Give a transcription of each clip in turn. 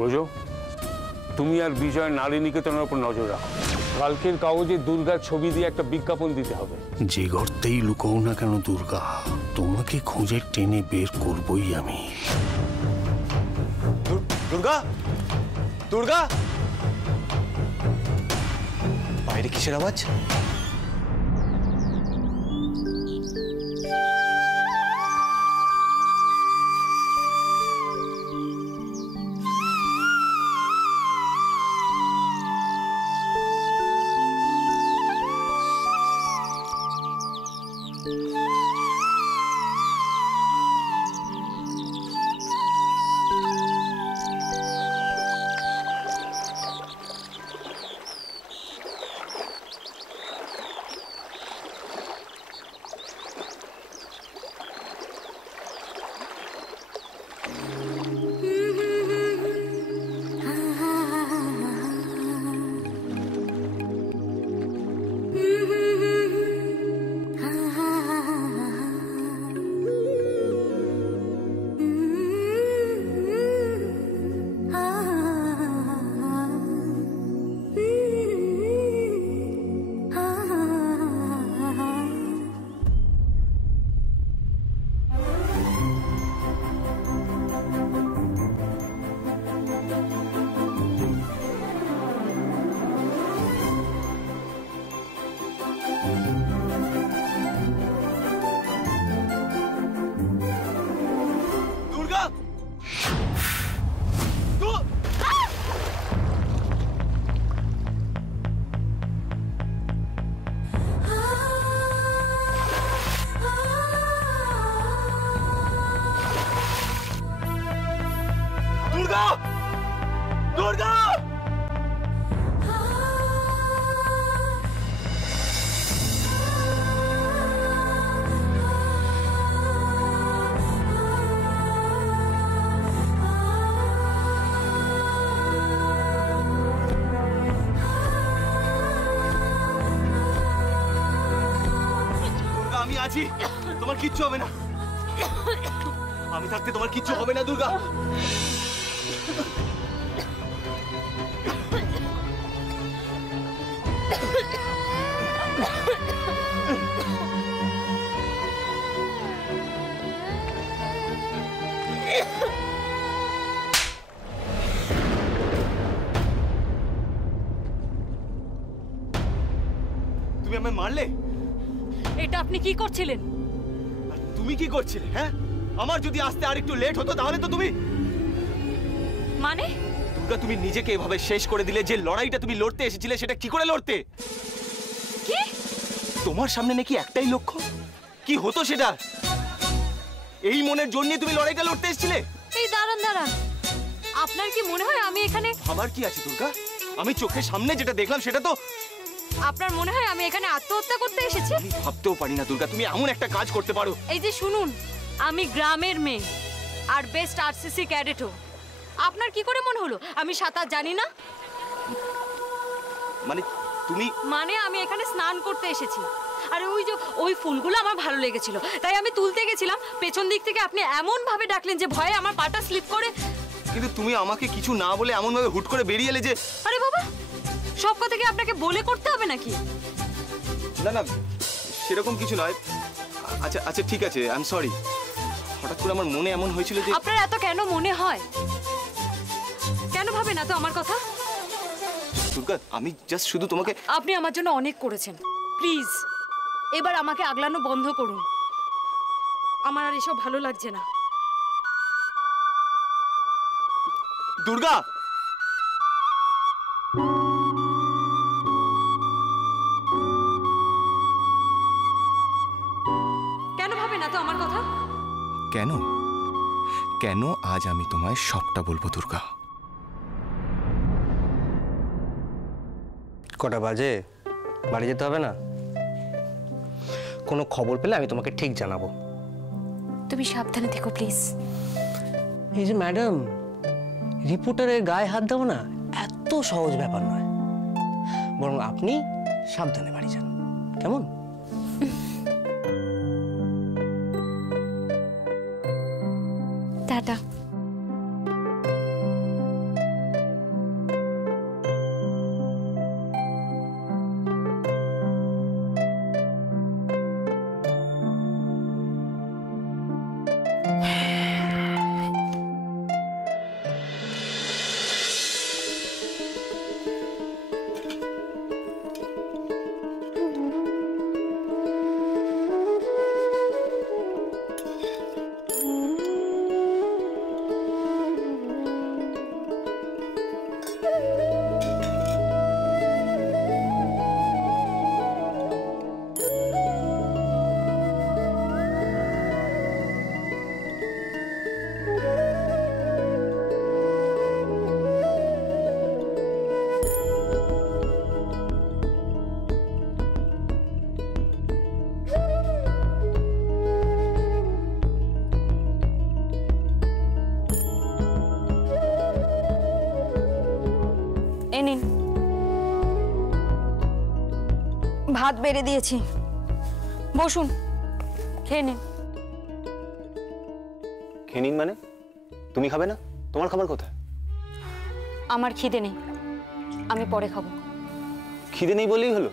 বোঝো, তুমি আর বিজয় নারী নিকেতনের উপর নজর রাখো। কালকের কাগজে দুর্গার ছবি দিয়ে একটা বিজ্ঞাপন দিতে হবে। যে গর্তেই লুকোও না কেন দুর্গা, তোমাকে খুঁজে টেনে বের করবই আমি। দুর্গা, দুর্গা, বাইরে কিসের আওয়াজ? তোমার কিচ্ছু হবে না, আমি থাকতে তোমার কিচ্ছু হবে না দুর্গা। তুমি আমায় মারলে? এটা আপনি কি করছিলেন? তুমি কি করছিলে? হ্যাঁ, আমার যদি আসতে আর একটু লেট হতো তাহলে তো তুমি মানে দুর্গা তুমি নিজেকে এভাবে শেষ করে দিলে। যে লড়াইটা তুমি লড়তে এসেছিলে সেটা কি করে লড়তে? কি তোমার সামনে নাকি একটাই লক্ষ্য? কি হতো সেটা? এই মনের জন্য তুমি লড়াইটা লড়তে এসেছিলে? এই দাঁড়ান দাঁড়ান, আপনার কি মনে হয় আমি এখানে? আমার কি আছে দুর্গা? আমি চোখের সামনে যেটা দেখলাম সেটা তো। আপনার মনে হয় আমি এখানে আত্মহত্যা করতে এসেছি? আমি ভাবতেও পারি না দুর্গা তুমি এমন একটা কাজ করতে পারো। এই যে শুনুন, আমি গ্রামের মেয়ে আর বেস্ট আরসিসি ক্যাডেটও। আপনার কি করে মনে হলো আমি সাঁতার জানি না? মানে তুমি? মানে আমি এখানে স্নান করতে এসেছি। আর ওই ফুলগুলো আমার ভালো লেগেছিল, তাই আমি তুলতে গেছিলাম। পেছন দিক থেকে আপনি এমন ভাবে ডাকলেন যে ভয়ে আমার পাটা স্লিপ করে। কিন্তু তুমি আমাকে কিছু না বলে এমন ভাবে হুট করে বেরিয়ে এলে যে। আরে বাবা, সব কথা কি আপনাকে বলে করতে হবে নাকি? না না, সেরকম কিছু নয়। আচ্ছা আচ্ছা ঠিক আছে, আই এম সরি। হঠাৎ করে আমার মনে এমন হয়েছিল যে। আপনার এত কেন মনে হয়? কেন ভাবে না তো আমার কথা? দুর্গা, আমি জাস্ট শুধু তোমাকে। আপনি আমার জন্য অনেক করেছেন, প্লিজ এবার আমাকে আগলানো বন্ধ করুন। আমার আর এসব ভালো লাগছে না। দুর্গা, কেন ভাবে না তো আমার কথা? কেন কেন আজ আমি তোমায় সবটা বলবো দুর্গা। কটা বাজে? বাড়ি যেতে হবে না? কোনো খবর পেলে আমি তোমাকে ঠিক জানাবো। তুমি সাবধানে থেকো প্লিজ। এই যে ম্যাডাম, রিপোর্টারের গায়ে হাত দেবো না এত সহজ ব্যাপার নয়। বরং আপনি সাবধানে বাড়ি যান, কেমন? টাটা। ভাত বেড়ে দিয়েছি, বসুন, খেয়ে নিন। খেয়ে নিন মানে? তুমি খাবে না? তোমার খাবার কোথায়? আমার খিদে নেই, আমি পরে খাবো। খিদে নেই বলেই হলো?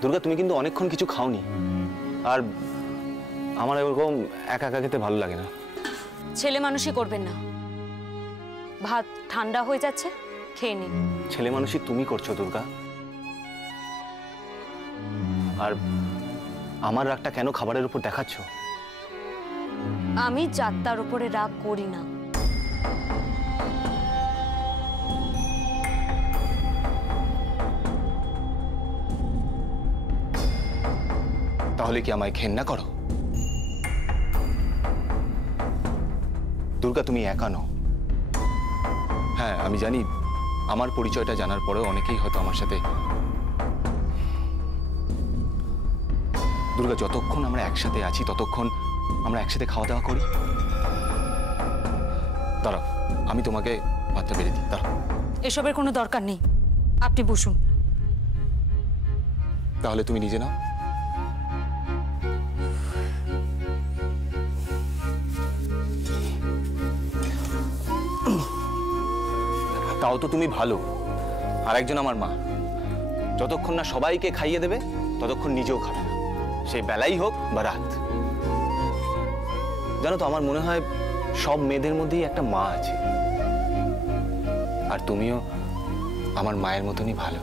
দুর্গা, তুমি কিন্তু অনেকক্ষণ কিছু খাওনি, আর আমার এরকম একা একা খেতে ভালো লাগে না। ছেলে মানুষই করবেন না, ভাত ঠান্ডা হয়ে যাচ্ছে, খেয়ে নিন। ছেলে মানুষই তুমি করছো দুর্গা। আর আমার রাগটা কেন খাবারের উপর দেখাচ্ছ? আমি যাত্রার উপরে রাগ করি না। তাহলে কি আমায় ঘেন্না করো? দুর্গা, তুমি একা নও। হ্যাঁ, আমি জানি আমার পরিচয়টা জানার পরেও অনেকেই হয়তো আমার সাথে। দুর্গা, যতক্ষণ আমরা একসাথে আছি ততক্ষণ আমরা একসাথে খাওয়া দাওয়া করি। দাঁড়াও, আমি তোমাকে ভাতটা বেড়ে দিই। দাঁড়াও। এসবের কোনো দরকার নেই, আপনি বসুন। তাহলে তুমি নিজে নাও। তাও তো তুমি ভালো, আর একজন আমার মা। যতক্ষণ না সবাইকে খাইয়ে দেবে ততক্ষণ নিজেও খাবে না, সেই বেলাই হোক বা রাত। জানো তো, আমার মনে হয় সব মেয়েদের মধ্যেই একটা মা আছে, আর তুমিও আমার মায়ের মতনই ভালো।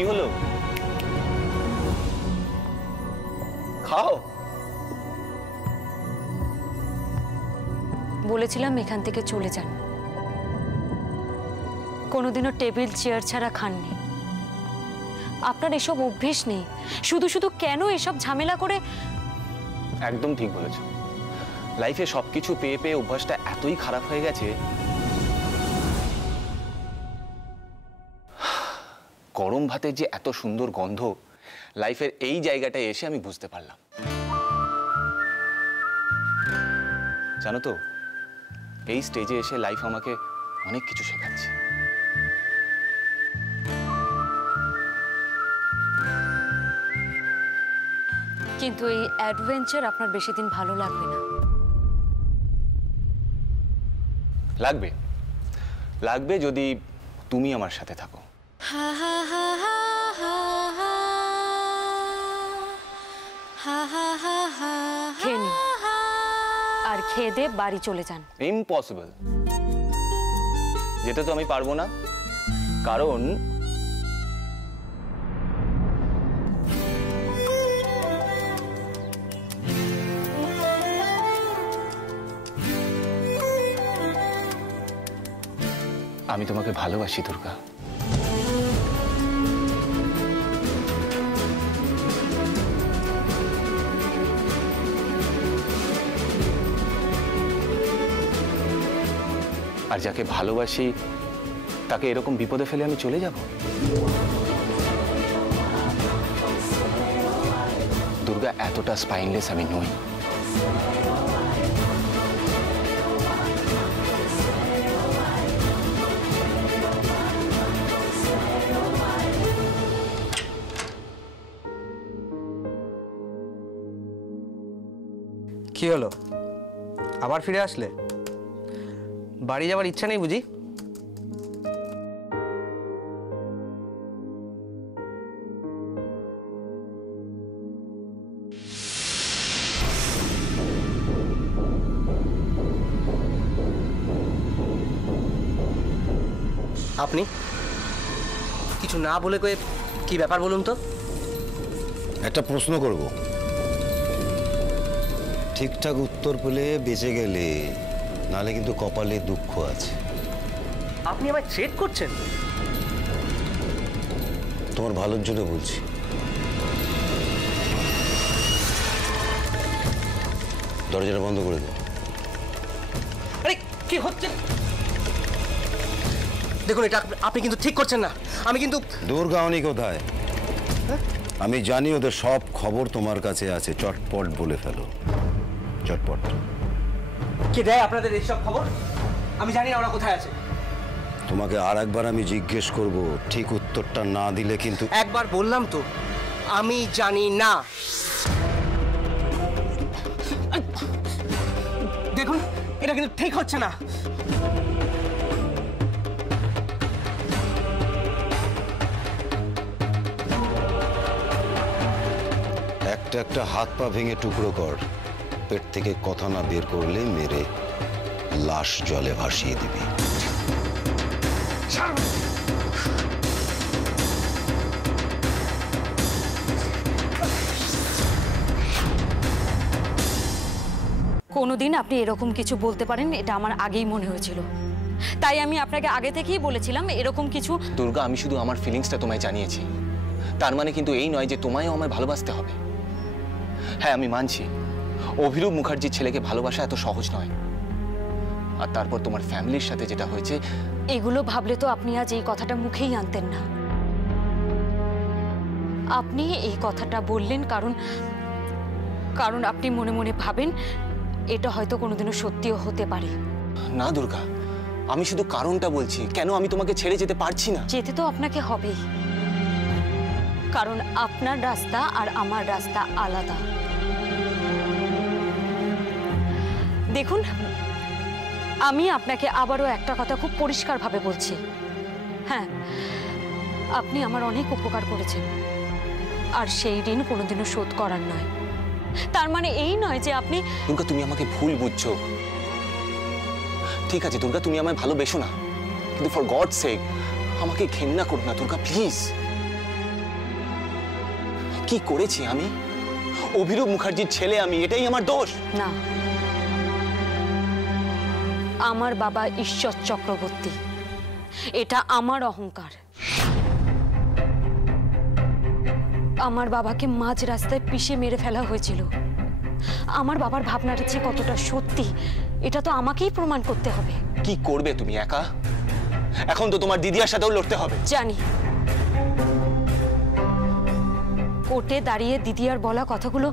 কি হলো? খাও। বলেছিলাম এখান থেকে চলে যান। কোনোদিনও টেবিল চেয়ার ছাড়া খাননি। আপনার এসব অভ্যেস নেই, শুধু শুধু কেন এসব ঝামেলা করে? একদম ঠিক বলেছ। লাইফে সবকিছু পেয়ে পেয়ে অভ্যাসটা এতই খারাপ হয়ে গেছে। গরম ভাতের যে এত সুন্দর গন্ধ লাইফের এই জায়গাটায় এসে আমি বুঝতে পারলাম। জানো তো, এই স্টেজে এসে লাইফ আমাকে অনেক কিছু শেখাচ্ছে। কিন্তু এই অ্যাডভেঞ্চার আপনার বেশি দিন ভালো লাগবে না। লাগবে, লাগবে যদি তুমি আমার সাথে থাকো। খেয়ে নিন, আর খেয়ে দিয়ে বাড়ি চলে যান। ইম্পসিবল, যেতে তো আমি পারবো না, কারণ আমি তোমাকে ভালোবাসি দুর্গা। আর যাকে ভালোবাসি তাকে এরকম বিপদে ফেলে আমি চলে যাব? দুর্গা, এতটা স্পাইনলেস আমি নই। কি হলো, আবার ফিরে আসলে? বাড়ি যাওয়ার ইচ্ছা নেই বুঝি? আপনি কিছু না বলে কয়ে কি ব্যাপার বলুন তো? একটা প্রশ্ন করব, ঠিকঠাক উত্তর পেলে বেঁচে গেলে, নালে কিন্তু কপালে দুঃখ আছে। আপনি আমায় থ্রেট করছেন? তোমার ভালোর জন্য বলছি। দরজাটা বন্ধ করে দে। আরে কি হচ্ছে? দেখুন, এটা আপনি কিন্তু ঠিক করছেন না। আমি কিন্তু দুর্গাওনি কোথায়? আমি জানি ওদের সব খবর তোমার কাছে আছে। চটপট বলে ফেলো, চটপট। কে দেয় আপনাদের এইসব খবর? আমি জানি না ওরা কোথায় আছে। তোমাকে আর একবার আমি জিজ্ঞেস করব, ঠিক উত্তরটা না দিলে কিন্তু। একবার বললাম তো, আমি জানি না। দেখুন, এটা কিন্তু ঠিক হচ্ছে না। একটা একটা হাত পা ভেঙে টুকরো কর। পেট থেকে কথা না বের করলে মেরে লাশ জলে ভাসিয়ে দিবি। কোনোদিন আপনি এরকম কিছু বলতে পারেন এটা আমার আগেই মনে হয়েছিল, তাই আমি আপনাকে আগে থেকেই বলেছিলাম এরকম কিছু। দুর্গা, আমি শুধু আমার ফিলিংসটা তোমায় জানিয়েছি, তার মানে কিন্তু এই নয় যে তোমায়ও আমায় ভালোবাসতে হবে। হ্যাঁ, আমি মানছি অভিরূপ মুখার্জির ছেলেকে ভালোবাসা এত সহজ নয়, আর তারপর তোমার ফ্যামিলির সাথে যেটা হয়েছে। এগুলো ভাবলে তো আপনি আজ এই কথাটা মুখেই আনতেন না। আপনি এই কথাটা বললেন কারণ আপনি মনে মনে ভাবেন এটা হয়তো কোনোদিনও সত্যিও হতে পারে। না দুর্গা, আমি শুধু কারণটা বলছি, কেন আমি তোমাকে ছেড়ে যেতে পারছি না। যেতে তো আপনাকে হবেই, কারণ আপনার রাস্তা আর আমার রাস্তা আলাদা। দেখুন, আমি আপনাকে আবারও একটা কথা খুব পরিষ্কারভাবে বলছি। হ্যাঁ, আপনি আমার অনেক উপকার করেছেন, আর সেই ঋণ কোনোদিনও শোধ করার নয়। তার মানে এই নয় যে আপনি। দুর্গা, তুমি আমাকে ভুল বুঝছো। ঠিক আছে দুর্গা, তুমি আমায় ভালোবেসো না, কিন্তু ফর গড সেক আমাকে ঘেন্না করো না দুর্গা, প্লিজ। কি করেছি আমি? অভিরূপ মুখার্জির ছেলে আমি, এটাই আমার দোষ? না, আমার বাবা ঈশ্বর চক্রবর্তী, এটা আমার অহংকার। আমার বাবাকে মাঝ রাস্তায় পিষে মেরে ফেলা হয়েছিল। আমার বাবার ভাবনাটা যে কতটা সত্যি এটা তো আমাকেই প্রমাণ করতে হবে। কি করবে তুমি একা? এখন তো তোমার দিদিয়ার সাথেও লড়তে হবে। জানি, কোর্টে দাঁড়িয়ে দিদিয়ার বলা কথাগুলো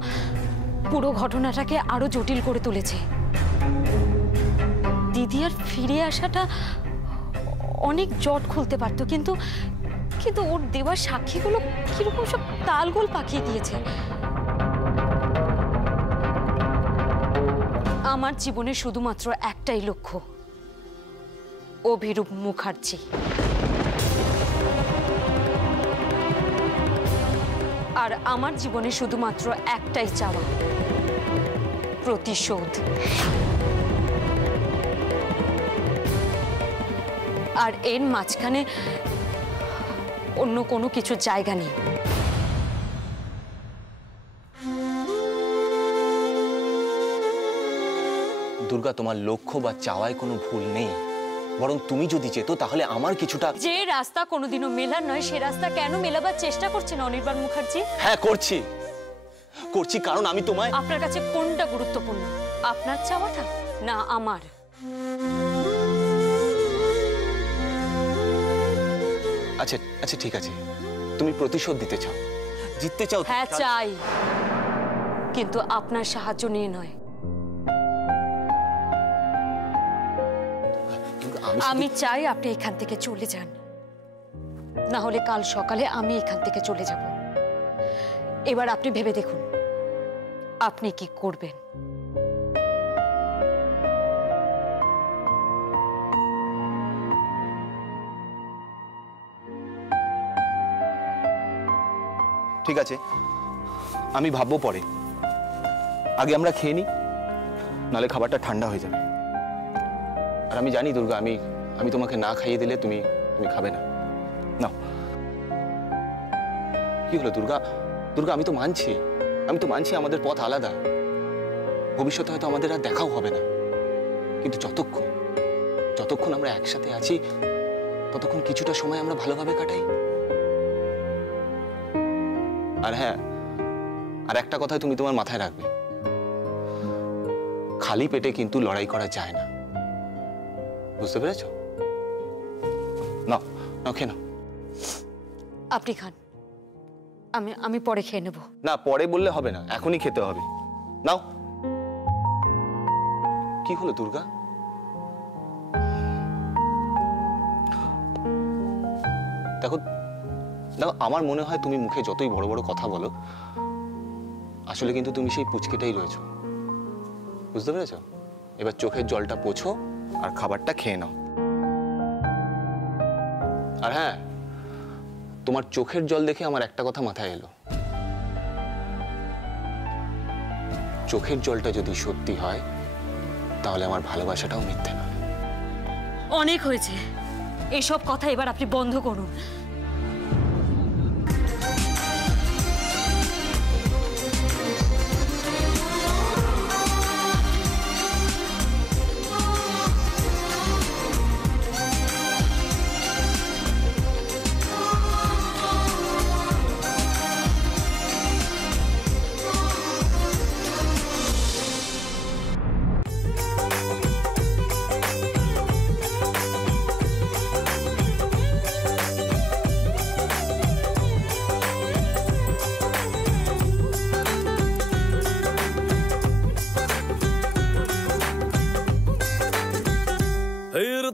পুরো ঘটনাটাকে আরো জটিল করে তুলেছে। দিদিয়ার ফিরে আসাটা অনেক জট খুলতে পারতো, কিন্তু ওর দেওয়া সাক্ষীগুলো কিরকম সব তালগোল পাকিয়ে দিয়েছে। আমার জীবনে শুধুমাত্র একটাই লক্ষ্য, অভিরূপ মুখার্জি। আর আমার জীবনে শুধুমাত্র একটাই চাওয়া, প্রতিশোধ। আর এর মাঝখানে অন্য কোনো কিছু জায়গা নেই। দুর্গা, তোমার লক্ষ্য বা চাওয়ায় কোনো ভুল নেই, বরং তুমি যদি যেত তাহলে আমার কিছুটা। যে রাস্তা কোনোদিনও মেলার নয় সে রাস্তা কেন মেলাবার চেষ্টা করছেন অনির্বাণ মুখার্জি? হ্যাঁ করছি, কারণ আমি তোমায়। আপনার কাছে কোনটা গুরুত্বপূর্ণ, আপনার চাওয়াটা না আমার? আচ্ছা ঠিক আছে, তুমি প্রতিশোধ দিতে চাও, জিততে চাও। হ্যাঁ চাই, কিন্তু আপনার সাহায্য নিয়ে নয়। আমি চাই আপনি এখান থেকে চলে যান, না হলে কাল সকালে আমি এখান থেকে চলে যাব। এবার আপনি ভেবে দেখুন আপনি কি করবেন। ঠিক আছে, আমি ভাববো পরে, আগে আমরা খেয়ে নিই, নাহলে খাবারটা ঠান্ডা হয়ে যাবে। আর আমি জানি দুর্গা, আমি তোমাকে না খাইয়ে দিলে তুমি খাবে না। নাও। কি হলো দুর্গা? আমি তো মানছি আমাদের পথ আলাদা, ভবিষ্যতে হয়তো আমাদের আর দেখাও হবে না, কিন্তু যতক্ষণ আমরা একসাথে আছি ততক্ষণ কিছুটা সময় আমরা ভালোভাবে কাটাই। আর হ্যাঁ, আর একটা কথা তুমি তোমার মাথায় রাখবে, খালি পেটে কিন্তু লড়াই করা যায় না, বুঝতে পেরেছ? নাও নাও, খেয়ে নাও। আপনি খান, আমি পরে খেয়ে নেব। না, পরে বললে হবে না, এখনই খেতে হবে। নাও। কি হলো দুর্গা? দেখো দেখো, আমার মনে হয় তুমি মুখে যতই বড় বড় কথা বলো, আসলে কিন্তু তুমি সেই পুচকেটাই রয়েছো, বুঝতে পেরেছ? এবার চোখের জলটা পোছো আর খাবারটা খেয়ে নাও। আর হ্যাঁ, তোমার চোখের জল দেখে আমার একটা কথা মাথায় এলো, চোখের জলটা যদি সত্যি হয় তাহলে আমার ভালোবাসাটাও মিথ্যে না। অনেক হয়েছে, এসব কথা এবার আপনি বন্ধ করুন।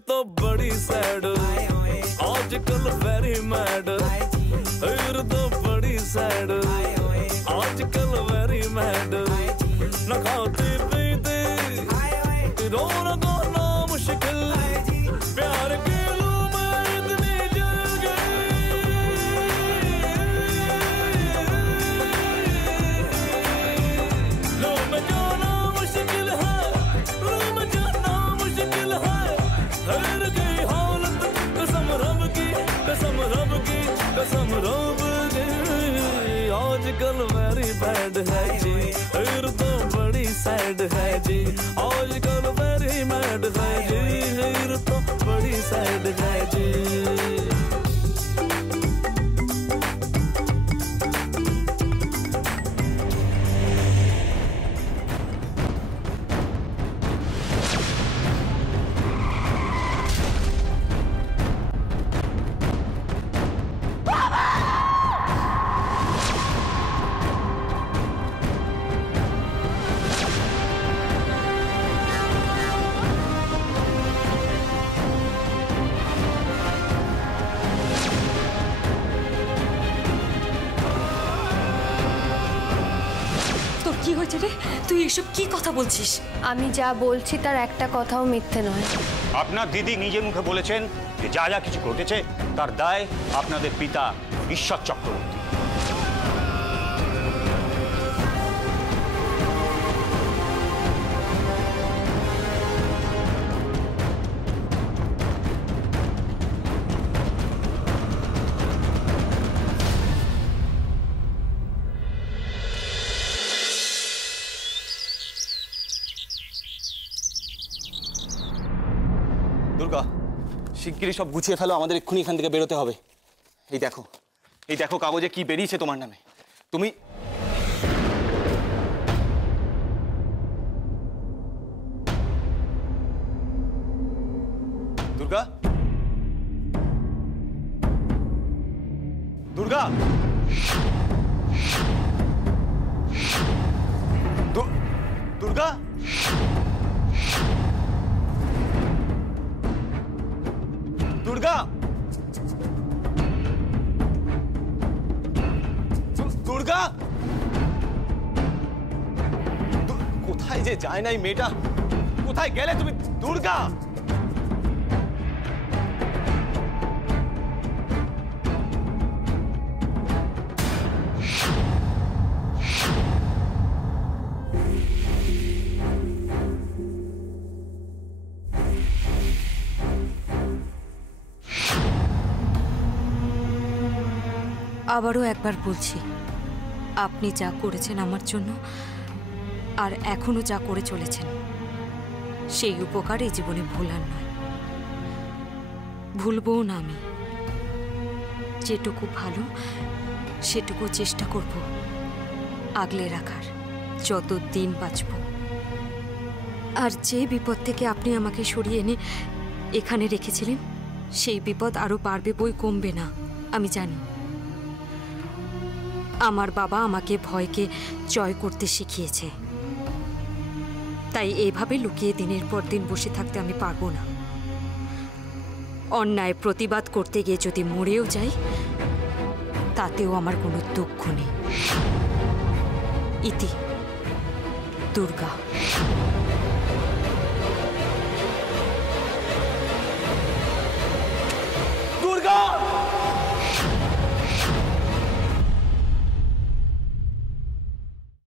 तो बड़ी सैड आजकल वेरी मैड, तो बड़ी सैड आजकल वेरी मैड, न खाते पीते रोना गाना मुश्किल, प्यार के लू में इतनी जल गई, लो में जाना मुश्किल है, लो में जाना मुश्किल है, हर गई हालत कसम रब की, कसम रब की, कसम रब की, आजकल वेरी बैड है जी, फिर तो बड़ी सैड है जी, आजकल वेरी मैड है जी, फिर तो बड़ी सैड है जी। কি হয়েছে রে? তুই এসব কি কথা বলছিস? আমি যা বলছি তার একটা কথাও মিথ্যে নয়। আপনার দিদি নিজের মুখে বলেছেন যে যা যা কিছু ঘটেছে তার দায় আপনাদের পিতা ঈশ্বর চক্রবর্তী। দুর্গা, শিগগিরই সব গুছিয়ে ফেলো, আমাদের এক্ষুনি এখান থেকে বেরোতে হবে। এই দেখো কাগজে কি বেরিয়েছে তোমার নামে। তুমি দুর্গা, দুর্গা, দুর্গা, দুর্গা, দুর্গা, কোথায় যে যায় না এই মেয়েটা? কোথায় গেলে তুমি দুর্গা? আবারও একবার বলছি, আপনি যা করেছেন আমার জন্য আর এখনো যা করে চলেছেন, সেই উপকার এই জীবনে ভোলার নয়, ভুলবও না আমি। যেটুকু ভালো সেটুকু চেষ্টা করব আগলে রাখার, যত দিন বাঁচব। আর যে বিপদ থেকে আপনি আমাকে সরিয়ে এনে এখানে রেখেছিলেন সেই বিপদ আরো বাড়বে বই কমবে না। আমি জানি আমার বাবা আমাকে ভয়কে জয় করতে শিখিয়েছে, তাই এভাবে লুকিয়ে দিনের পর দিন বসে থাকতে আমি পারবো না। অন্যায় প্রতিবাদ করতে গিয়ে যদি মরেও যাই তাতেও আমার কোনো দুঃখ নেই। ইতি দুর্গা। দুর্গা